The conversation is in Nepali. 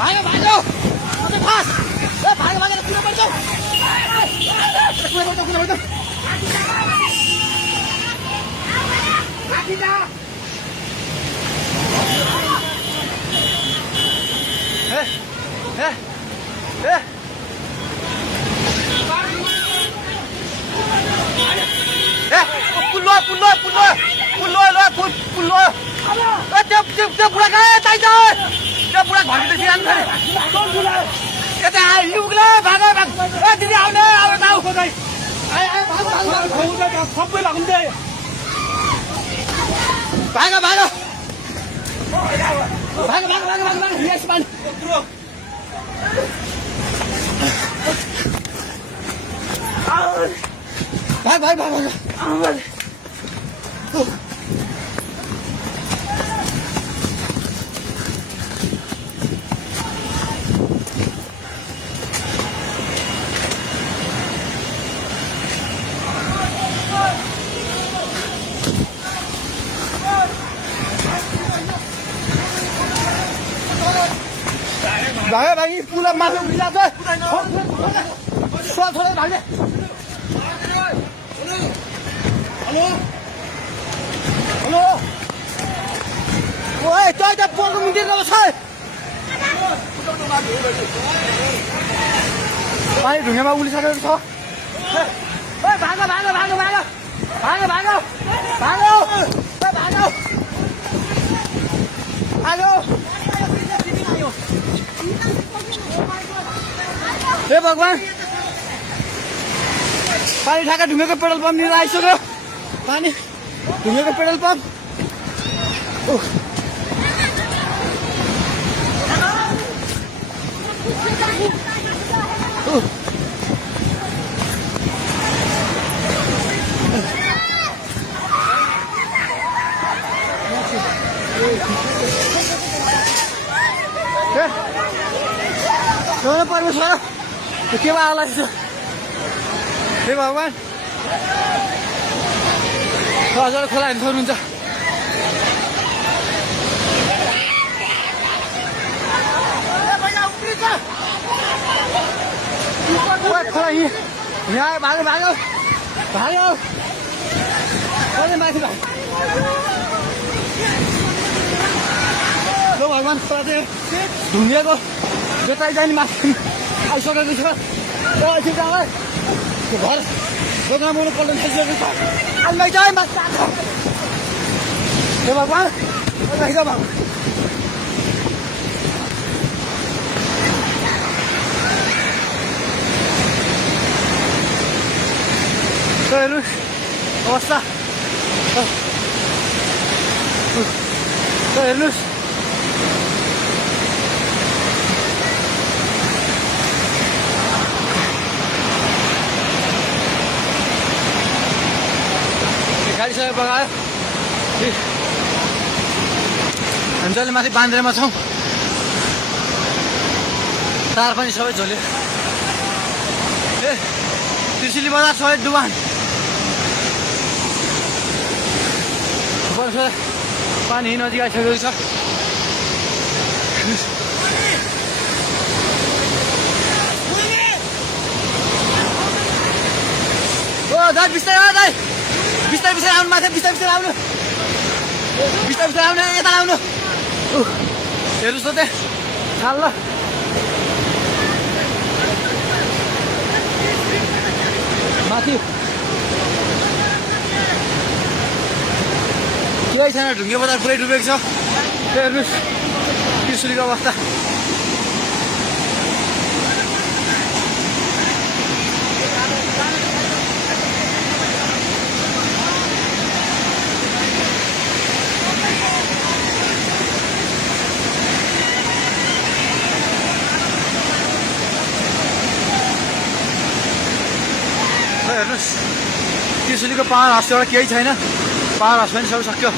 भागो भागो अबे फास ए भागो भागेर कुन पर्छ कुन पर्छ लाठी जा ए पुल्लो त्यो बुढा कहाँ चाहिन्छ त्यो बुढा घरभित्र सिरान खरे यता युगले भाग ए दिदी आउने अब आऊ सबै भाग्दै भाग भाग भाग भाग भाग भाग भाग यस मान भाग भाग भाग भाग भागे भागी पुला माथि उठिला छ सो थोरै भागे हेलो हेलो ओए त्यो त पोको मिन्दिर गएको छ पानी ढुङ्गामा उलिसकेको छ ओए भागो भागो भागो भागो भागो भागो भागो ओए भागो हेलो हे भगवान पानी ठाका ढुङ्गेको पेट्रोल पम्प लिएर आइसक्यो पानी ढुङ्गेको पेट्रोल पम्प परमेश्वर के आला हे भगवान हजुर खोला हेर्नु सक्नुहुन्छ खोला यहाँ भागो भागो भागो माथि भगवान खोला चाहिँ ढुङ्गेको बेताइ जाने माथि आइसकेको छ घर दोकान बनाउनु पल्ट थालिसकेको छ आइमाइ चाहिँ माथि जान्छ हे भगवान भगवान हेर्नु अवस्था हेर्नुहोस् गाडीसँग बगायो हामी जहिले माथि बान्द्रेमा छौँ तार पनि सबै झोल्यो ए त्रिशुली बजार सबै डुबान पानी नजिक आइसकेको छ ओ दाइ बिस्तारै दाइ बिस्तारै बिस्तारै आउनु माथि बिस्तारै बिस्तारै आउनु बिस्तारै बिस्तारै आउनु यता आउनु हेर्नुहोस् त त्यहाँ हाल ल माथि केही छैन ढुङ्गे बजार पुरै डुबेको छ हेर्नुहोस् त्रिशुलीको अवस्था हेर्नुहोस् त्रिशुलीको पावर हाउस एउटा केही छैन पावर हाउस पनि सबै सक्यो